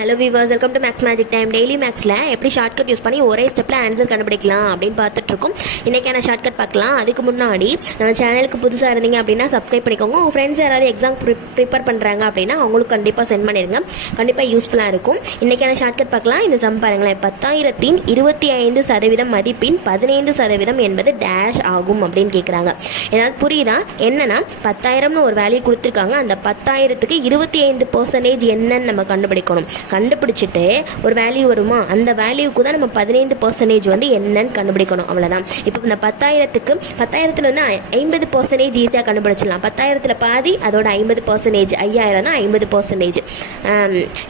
Hello viewers, welcome to maths magic time. Daily மேக்ஸில் எப்படி shortcut use பண்ணி ஒரே ஸ்டெப்பில் ஆன்சர் கண்டுபிடிக்கலாம் அப்படின்னு பார்த்துட்ருக்கோம். இன்றைக்கான ஷார்ட்கட் பார்க்கலாம். அதுக்கு முன்னாடி நம்ம சேனலுக்கு புதுசாக இருந்தீங்க அப்படின்னா சப்ஸ்கிரைப் பண்ணிக்கோங்க. உங்கள் ஃப்ரெண்ட்ஸ் யாராவது எக்ஸாம் ப்ரிப்பேர் பண்ணுறாங்க அப்படின்னா அவங்களுக்கு கண்டிப்பாக சென்ட் பண்ணிடுங்க. கண்டிப்பாக யூஸ்ஃபுல்லாக இருக்கும். இன்றைக்கான ஷார்ட்கட் பார்க்கலாம். இந்த சம் பாருங்களேன். 10,000 25% மதிப்பின் 15% என்பது டேஷ் ஆகும் அப்படின்னு கேட்குறாங்க. ஏதாவது புரியுதா? என்னன்னா 10,000னு ஒரு வேல்யூ கொடுத்துருக்காங்க. அந்த 10,000க்கு 25% என்னன்னு நம்ம கண்டுபிடிக்கணும். கண்டுபிடிச்சிட்டு ஒரு வேல்யூ வருமா, அந்த வேல்யூக்கு தான் நம்ம 15% வந்து என்னன்னு கண்டுபிடிக்கணும். அவ்வளோதான். இப்போ இந்த 10,000த்துல வந்து 50% ஈஸியாக கண்டுபிடிச்சிடலாம். 10,000ல் பாதி, அதோட 50%, 5,000 தான் 50%.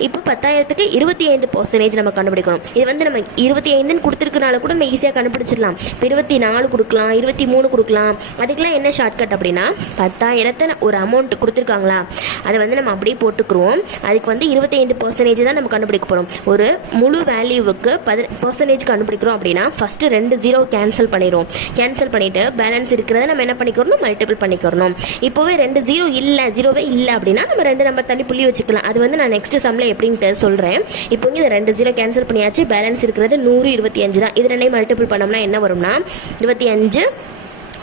இப்போ 10,000க்கு 25% நம்ம கண்டுபிடிக்கணும். இது வந்து நம்ம 25ன்னு கொடுத்துருக்கனால கூட நம்ம ஈஸியாக கண்டுபிடிச்சிடலாம். இப்போ 24 கொடுக்கலாம், 23 கொடுக்கலாம். அதுக்கெல்லாம் என்ன ஷார்ட்கட் அப்படின்னா, 10,000 ஒரு அமௌண்ட் கொடுத்துருக்காங்களா, அதை வந்து நம்ம அப்படியே போட்டுக்குருவோம். அதுக்கு வந்து 25% தான் நம்ம கண்டுபிடிக்க போகிறோம். ஒரு முழு வேல்யூவுக்கு 10% கண்டுபிடிக்கிறோம் அப்படின்னா ஃபர்ஸ்ட் 2 0 கேன்சல் பண்ணிடுவோம். கேன்சல் பண்ணிட்டு பேலன்ஸ் இருக்கிறத நம்ம என்ன பண்ணிக்கிறோம், மல்டிபிள் பண்ணிக்கிறோம். இப்போவே 2 0 இல்லை, 0வே இல்லை அப்படின்னா நம்ம 2 நம்பர் தள்ளி புள்ளி வச்சுக்கலாம். அது வந்து நான் நெக்ஸ்ட் சம்ல எப்படின்ட்டு சொல்கிறேன். இப்போ இங்கே 2 0 கேன்சல் பண்ணியாச்சு. பேலன்ஸ் இருக்கிறது 125 தான். இது 2 மல்டிபிள் பண்ணோம்னா என்ன வரும்னா 25.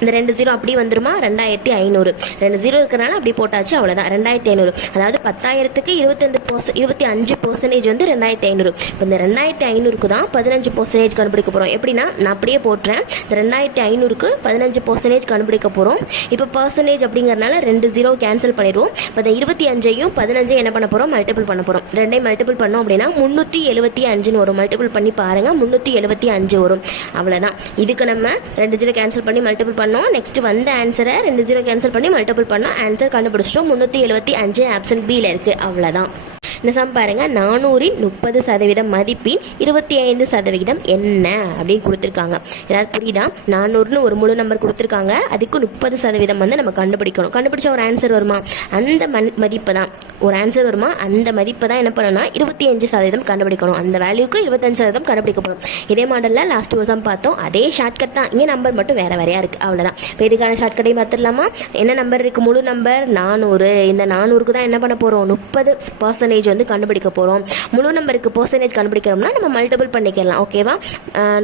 இந்த 2 0 அப்படி வந்துருமா, 2,500. 2 0 இருக்கிறனால அப்படி போட்டாச்சு, அவ்வளோதான். 2,500. அதாவது 10,000க்கு 25% வந்து 2,500. இப்போ இந்த 2,500க்கு தான் 15% கண்டுபிடிக்க போகிறோம். எப்படின்னா நான் அப்படியே போட்டுறேன். இந்த 2,500க்கு 15% கண்டுபிடிக்க போகிறோம். இப்போ பர்சன்டேஜ் அப்படிங்கிறனால 2 0 கேன்சல் பண்ணிடுவோம். இப்போ இந்த 25ஐயும் 15 என்ன பண்ண போகிறோம், மல்டிபிள் பண்ண போகிறோம். 2ஐயும் மல்டிபிள் பண்ணோம் அப்படின்னா 375 வரும். மல்டிபிள் பண்ணி பாருங்கள், 375 வரும். அவ்வளோதான். இதுக்கு நம்ம 2 0 கேன்சல் பண்ணி மல்டிபிள் பண்ணோம். நெக்ஸ்ட் வந்த ஆன்சரை 2 0 கேன்சல் பண்ணி மல்டிபிள் பண்ணோம். ஆன்சர் கண்டுபிடிச்சிட்டோம். 375 ஆப்ஷன் பியில் இருக்கு. அவ்வளோதான். இந்த சம் பாருங்க. 400 30% மதிப்பின் 25% என்ன அப்படின்னு கொடுத்துருக்காங்க. ஏதாவது புரியுதா? 400ன்னு ஒரு முழு நம்பர் கொடுத்துருக்காங்க. அதுக்கு 30% வந்து நம்ம கண்டுபிடிக்கணும். கண்டுபிடிச்சா ஒரு ஆன்சர் வருமா, அந்த மதிப்பு தான் ஒரு ஆன்சர் வருமா, அந்த மதிப்பை தான் என்ன பண்ணணும்னா 25% கண்டுபிடிக்கணும். அந்த வேல்யூக்கு 25% கண்டுபிடிக்க போகிறோம். இதே மாடலில் லாஸ்ட் ஒரு சம் பார்த்தோம். அதே ஷார்ட்கட் தான். இங்கே நம்பர் மட்டும் வேற வேறையா இருக்கு. அவ்வளோதான். இப்போ இதுக்கான ஷார்ட்கட்டையும் பார்த்துடலாமா? என்ன நம்பர் இருக்கு, முழு நம்பர் 400. இந்த 400க்கு தான் என்ன பண்ண போகிறோம், 30% வந்து கண்டுபிடிக்க போகிறோம். முழு நம்பருக்கு பர்சன்டேஜ் கண்டுபிடிக்கிறோம்னா நம்ம மல்டிபிள் பண்ணிக்கலாம். ஓகேவா?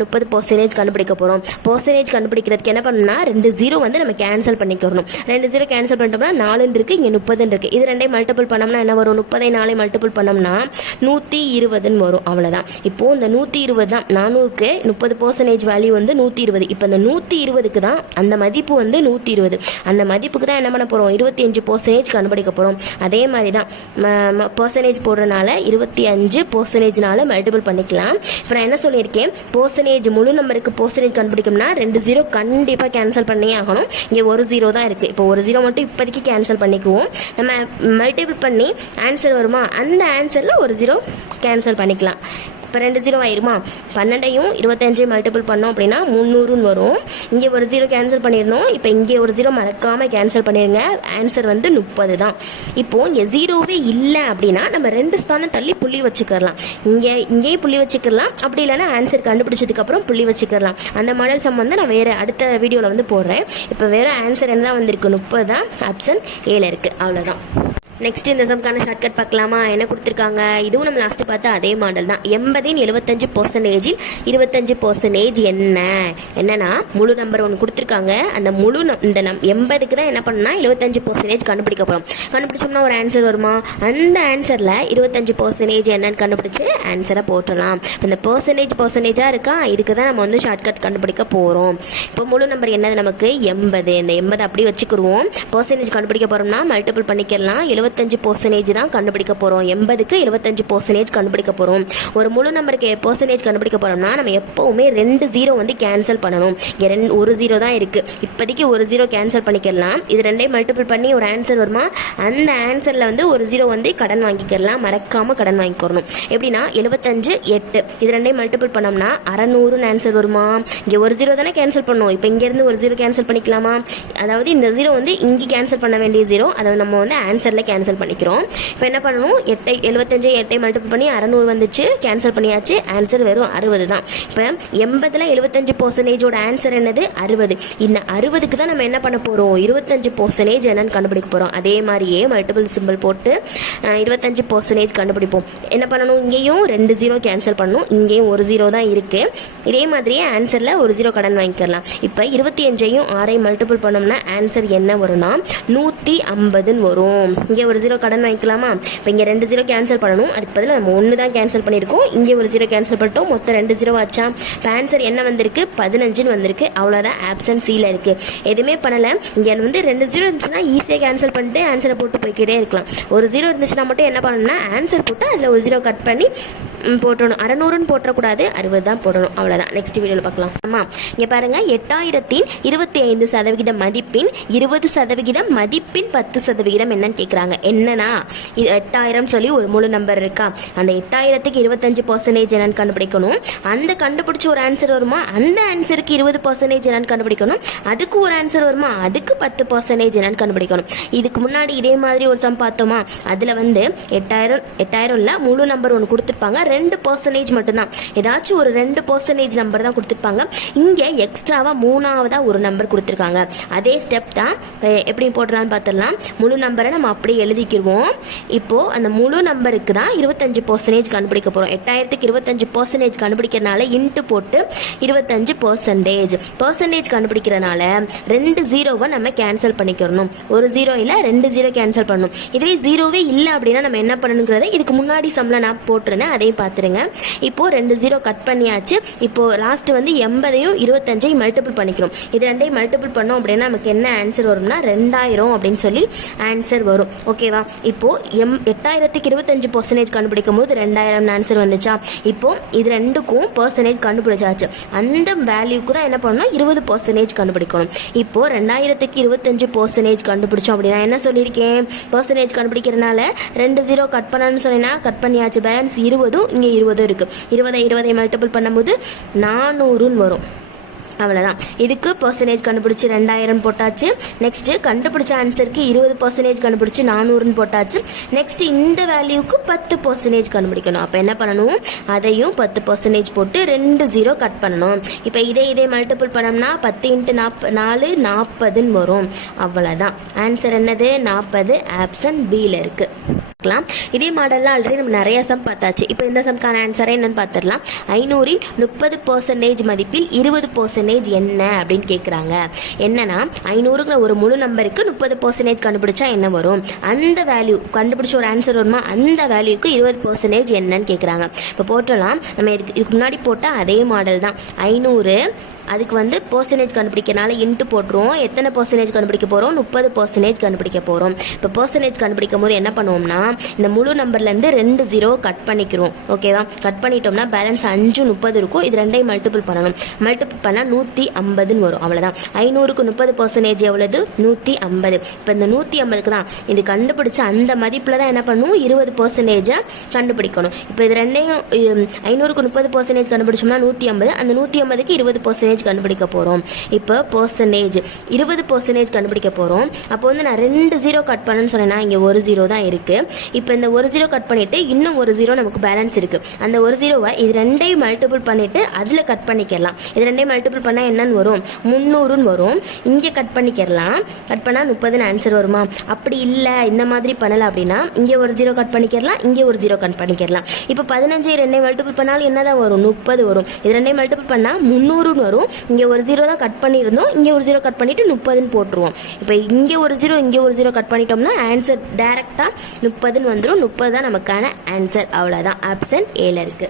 30% கண்டுபிடிக்க போகிறோம். பர்சன்டேஜ் கண்டுபிடிக்கிறதுக்கு என்ன பண்ணணும்னா 2 0 வந்து நம்ம கேன்சல் பண்ணிக்கிறோம். 2 0 கேன்சல் பண்ணிட்டோம்னா 4 இருக்கு, இங்கே 30 இருக்கு. இது 2ஐயும் மல்டிபிள் பண்ணோம்னா என்ன வரும், 30 4 மல்டிபிள் பண்ணோம்னா 120 வரும். அவ்வளோதான். இப்போ இந்த 120 தான் 400க்கு 30% வேல்யூ வந்து 120. இப்போ இந்த 120க்கு தான் அந்த மதிப்பு வந்து 120. அந்த மதிப்புக்கு தான் என்ன பண்ண போகிறோம், 25% கண்டுபிடிக்க போகிறோம். அதே மாதிரி தான் பர்சன்டேஜ் போடுறனால 25% மல்டிபிள் பண்ணிக்கலாம். இப்போ நான் என்ன சொல்லியிருக்கேன், பர்சன்டேஜ் முழு நம்பருக்கு பர்சன்டேஜ் கண்டுபிடிக்கணும்னா 2 0 கண்டிப்பாக கேன்சல் பண்ணியே ஆகணும். இங்கே ஒரு 0 தான் இருக்குது. இப்போ ஒரு 0 மட்டும் இப்போதைக்கு கேன்சல் பண்ணிக்குவோம். நம்ம மல்டிபிள் பண்ணி ஆன்சர் வருமா, அந்த ஆன்சரில் ஒரு 0 கேன்சல் பண்ணிக்கலாம். இப்போ 2 0 ஆயிருமா, 12ஐயும் 25 மல்டிபிள் பண்ணோம் அப்படின்னா 300ன்னு வரும். இங்கே ஒரு 0 கேன்சல் பண்ணிடணும். இப்போ இங்கே ஒரு 0 மறக்காமல் கேன்சல் பண்ணிடுங்க. ஆன்சர் வந்து 30 தான். இப்போது இங்கே 0வே இல்லை அப்படின்னா நம்ம 2 ஸ்தானம் தள்ளி புள்ளி வச்சுக்கலாம். இங்கேயும் புள்ளி வச்சுக்கலாம். அப்படி இல்லைன்னா ஆன்சர் கண்டுபிடிச்சதுக்கப்புறம் புள்ளி வச்சுக்கலாம். அந்த மாடல் சம் வந்து நான் வேறு அடுத்த வீடியோவில் வந்து போடுறேன். இப்போ வேறு ஆன்சர் என்ன தான் வந்திருக்கு, 30 தான். ஆப்ஷன் ஏல இருக்குது. அவ்வளோதான். நெக்ஸ்ட் இந்த சம்க்கான ஷார்ட்கட் பார்க்கலாமா? என்ன கொடுத்துருக்காங்க, இதுவும் நம்ம லாஸ்ட்டு பார்த்தா அதே மாடல் தான். 80 75% 25% என்னன்னா முழு நம்பர் ஒன்று கொடுத்துருக்காங்க. அந்த முழு இந்த 80க்கு தான் என்ன பண்ணணும்னா 25% கண்டுபிடிக்க போகிறோம். கண்டுபிடிச்சோம்னா ஒரு ஆன்சர் வருமா, அந்த ஆன்சரில் 25% என்னன்னு கண்டுபிடிச்சு ஆன்சரை போட்டுடலாம். இந்த பர்சன்டேஜாக இருக்கா, இதுக்கு தான் நம்ம வந்து ஷார்ட்கட் கண்டுபிடிக்க போகிறோம். இப்போ முழு நம்பர் என்னது நமக்கு 80. இந்த 80 அப்படி வச்சுக்கிடுவோம். பர்சன்டேஜ் கண்டுபிடிக்க போகிறோம்னா மல்டிபிள் பண்ணிக்கலாம். 75% தான் கண்டுபிடிக்க போகிறோம். 80க்கு 25% கண்டுபிடிக்க போகிறோம். ஒரு முழு நம்பருக்கு பர்சன்டேஜ் கண்டுபிடிக்க போகிறோம்னா நம்ம எப்போவுமே 2 0 வந்து கேன்சல் பண்ணணும். இங்கே ஒரு 0 தான் இருக்குது. இப்போதைக்கு ஒரு 0 கேன்சல் பண்ணிக்கலாம். இது 2ஐயும் மல்டிபிள் பண்ணி ஒரு ஆன்சர் வருமா, அந்த ஆன்சரில் வந்து ஒரு 0 வந்து கடன் வாங்கிக்கலாம். மறக்காமல் கடன் வாங்கிக்கிறணும். எப்படின்னா 75 8. இது 2ஐயும் மல்டிபிள் பண்ணோம்னா 600ன்னு ஆன்சர் வருமா. இங்கே ஒரு 0 தானே கேன்சல் பண்ணணும். இப்போ இங்கேருந்து ஒரு 0 கேன்சல் பண்ணிக்கலாமா, அதாவது இந்த 0 வந்து இங்கே கேன்சல் பண்ண வேண்டிய 0, அதை நம்ம வந்து ஆன்சரில் கேன்சல் கேன்சல் பண்ணிக்கிறோம். இப்போ என்ன பண்ணணும், 75 8 மல்டிபிள் பண்ணி 600 வந்துச்சு, கேன்சல் பண்ணியாச்சு. ஆன்சர் வெறும் 60 தான். இப்போ 80ல் 75% ஆன்சர் என்னது 60. இந்த 60க்கு தான் நம்ம என்ன பண்ண போகிறோம், 25% என்னன்னு கண்டுபிடிக்க போகிறோம். அதே மாதிரியே மல்டிபிள் சிம்பிள் போட்டு 25% கண்டுபிடிப்போம். என்ன பண்ணணும், இங்கேயும் 2 0 கேன்சல் பண்ணணும், இங்கேயும் 1 0 தான் இருக்குது. இதே மாதிரியே ஆன்சரில் 1 0 கடன் வாங்கிக்கலாம். இப்போ 25ஐயும் 6ஐயும் மல்டிபிள் பண்ணோம்னா ஆன்சர் என்ன வரும்னா 150 வரும். இங்கே 1 0 கடன் வாங்கிக்கலாமா? இப்போ இங்கே 2 0 கேன்சல் பண்ணணும், அதுக்கு பதில் நம்ம 1 தான் கேன்சல் பண்ணியிருக்கோம். இங்கே 1 0 கேன்சல் பண்ணிட்டோம், மொத்தம் 2 0 ஆச்சா. இப்போ ஆன்சர் என்ன வந்திருக்கு, 15 வந்திருக்கு. அவ்வளோதான், ஆப்ஷன் சியில் இருக்குது. எதுவுமே பண்ணலை. இங்கே வந்து 2 0 இருந்துச்சுன்னா ஈஸியாக கேன்சல் பண்ணிட்டு ஆன்சரை போட்டு போய்கிட்டே இருக்கலாம். 1 0 இருந்துச்சுன்னா மட்டும் என்ன பண்ணணும்னா ஆன்சர் போட்டு அதில் 1 0 கட் பண்ணி போட்டணும். 600ன்னு போட்டக்கூடாது, 60 தான் போடணும். அவ்வளோதான். நெக்ஸ்ட் வீடியோவில் பார்க்கலாம். ஆமாம், இங்கே பாருங்கள், 8000ன் 25% மதிப்பின் 20% மதிப்பின் 10% என்னன்னு கேட்குறாங்க. என்னன்னா 8000 சொல்லி ஒரு முழு நம்பர் இருக்கா, அந்த 8000க்கு 25% என்னன்னு கண்டுபிடிக்கணும். அந்த கண்டுபிடிச்ச ஒரு ஆன்சர் வருமா, அந்த ஆன்சருக்கு 20% என்னன்னு கண்டுபிடிக்கணும். அதுக்கு ஒரு ஆன்சர் வருமா, அதுக்கு 10% என்னன்னு கண்டுபிடிக்கணும். இதுக்கு முன்னாடி இதே மாதிரி ஒரு சம் பார்த்தோமா, அதில் வந்து 8000 முழு நம்பர் ஒன்று கொடுத்துருப்பாங்க, 2% மட்டும்தான், ஏதாச்சும் ஒரு 2% நம்பர் தான் கொடுத்துருப்பாங்க. இங்கே எக்ஸ்ட்ராவா 3ஆவதா ஒரு நம்பர் கொடுத்துருக்காங்க. அதே ஸ்டெப் தான் எப்படி போடலான்னு பார்த்துடலாம். முழு நம்பரை நம்ம அப்படியே எழுதிக்கிடுவோம். இப்போ அந்த முழு நம்பருக்கு தான் 25% கண்டுபிடிக்க போகிறோம். 8000க்கு 25% கண்டுபிடிக்கிறதுனால இன்ட்டு போட்டு 25% கண்டுபிடிக்கிறதுனால 2 0 நம்ம கேன்சல் பண்ணிக்கிறணும். ஒரு 0 இல்லை 2 0 கேன்சல் பண்ணணும். இதுவே 0வே இல்லை அப்படின்னா நம்ம என்ன பண்ணணுங்கிறத இதுக்கு முன்னாடி சம்ல நான் போட்டிருந்தேன், அதையும் பார்த்துருங்க. இப்போ 2 0 கட் பண்ணியாச்சு. இப்போ லாஸ்ட் வந்து 80ஐயும் 25ஐயும் மல்டிபிள் பண்ணிக்கிறோம். இது ரெண்டையும் மல்டிபிள் பண்ணோம் அப்படின்னா நமக்கு என்ன ஆன்சர் வரும்னா 2000 அப்படின்னு சொல்லி ஆன்சர் வரும். ஓகேவா? இப்போ 8000க்கு 25% கண்டுபிடிக்கும் போது 2000 ஆன்சர் வந்துச்சா. இப்போ இது ரெண்டுக்கும் பர்சன்டேஜ் கண்டுபிடிச்சாச்சு. அந்த வேல்யூக்கு தான் என்ன பண்ணணும், 20% கண்டுபிடிக்கணும். இப்போ 2000க்கு 25% கண்டுபிடிச்சோம் அப்படின்னா என்ன சொல்லியிருக்கேன், பர்சன்டேஜ் கண்டுபிடிக்கிறதுனால 2 0 கட் பண்ணணும்னு சொன்னீங்கன்னா கட் பண்ணியாச்சு. பேலன்ஸ் 20, இங்கே 20 இருக்கு. 20 மல்டிபிள் பண்ணும்போது 400 வரும். அவ்வளோதான். இதுக்கு பர்சன்டேஜ் கண்டுபிடிச்சி 2000 போட்டாச்சு. நெக்ஸ்ட் கண்டுபிடிச்ச ஆன்சருக்கு 20% கண்டுபிடிச்சி 400 போட்டாச்சு. நெக்ஸ்ட் இந்த வேல்யூக்கு 10% கண்டுபிடிக்கணும். அப்போ என்ன பண்ணணும், அதையும் 10% போட்டு 2 0 கட் பண்ணணும். இப்போ இதே மல்டிபிள் பண்ணோம்னா 10 × 4 40 வரும். அவ்வளோதான். ஆன்சர் என்னது 40, ஆப்ஷன் பியில் இருக்கு. இதே மாடல்ல ஆல்ரெடி நம்ம நிறைய சம் பார்த்தாச்சு. இப்போ இந்த சம்க்கான ஆன்சரை என்னன்னு பார்த்துடலாம். 500ன் 30% மதிப்பில் 20% என்ன அப்படின்னு கேட்குறாங்க. என்னன்னா 500ங்கிற ஒரு முழு நம்பருக்கு 30% கண்டுபிடிச்சா என்ன வரும், அந்த வேல்யூ கண்டுபிடிச்ச ஒரு ஆன்சர் வருமா, அந்த வேல்யூக்கு 20% என்னன்னு கேட்குறாங்க. இப்போ போட்டலாம். நம்ம இதுக்கு முன்னாடி போட்ட அதே மாடல் தான். 500 அதுக்கு வந்து பர்சன்டேஜ் கண்டுபிடிக்கிறனால இன்ட்டு போட்டுருவோம். எத்தனை பர்சன்டேஜ் கண்டுபிடிக்க போகிறோம், 30% கண்டுபிடிக்க போகிறோம். இப்போ பர்சன்டேஜ் கண்டுபிடிக்கும் போது என்ன பண்ணுவோம்னா இந்த முழு நம்பர்லேருந்து 2 0 கட் பண்ணிக்கிறோம். ஓகேவா? கட் பண்ணிட்டோம்னா பேலன்ஸ் 5 30 இருக்கும். இது ரெண்டையும் மல்டிபிள் பண்ணணும். மல்டிபிள் பண்ணால் 150 வரும். அவ்வளோதான். 500க்கு 30% எவ்வளவு, 150. இப்போ இந்த 150க்கு தான் இது கண்டுபிடிச்ச அந்த மதிப்பில் தான் என்ன பண்ணணும், 20% கண்டுபிடிக்கணும். இப்போ இது ரெண்டையும் 500க்கு 30% கண்டுபிடிச்சோம்னா 150, அந்த 150க்கு 20% கண்டுபிடிக்க போறோம். இப்போ பர்சன்டேஜ் 20% கண்டுபிடிக்க போறோம். அப்போ வந்து நான் 2 0 கட் பண்ணணும்னு சொன்னேன்னா இங்க 1 0 தான் இருக்கு. இப்போ இந்த 1 0 கட் பண்ணிட்டு இன்னும் 1 0 நமக்கு பேலன்ஸ் இருக்கு. அந்த 1 0வை இது ரெண்டையும் மல்டிபிள் பண்ணிட்டு அதுல கட் பண்ணிக்கலாம். இது ரெண்டையும் மல்டிபிள் பண்ணா என்னன்னு வரும், 300 வரும். இங்க கட் பண்ணிக்கலாம். கட் பண்ணா 30 ஆன்சர் வருமா? அப்படி இல்ல இந்த மாதிரி பண்ணல அப்படின்னா இங்க 1 0 கட் பண்ணிக்கலாம், இங்க 1 0 கட் பண்ணிக்கலாம். இப்போ 15 ரெண்டையும் மல்டிபிள் பண்ணாலும் என்னதான் வரும், 30 வரும். இது ரெண்டையும் மல்டிபிள் பண்ணா 300 வரும். இங்க 1 0 தான் கட் பண்ணியிருந்தோம், இங்க 1 0 கட் பண்ணிட்டு 30 போட்டுருவோம். இப்போ இங்க 1 0 இங்க 1 0 கட் பண்ணிட்டோம்னா ஆன்சர் டைரக்டா 30 வந்துடும். 30 தான் நமக்கான ஆன்சர். அவ்வளவுதான். ஆப்ஷன் ஏல இருக்கு.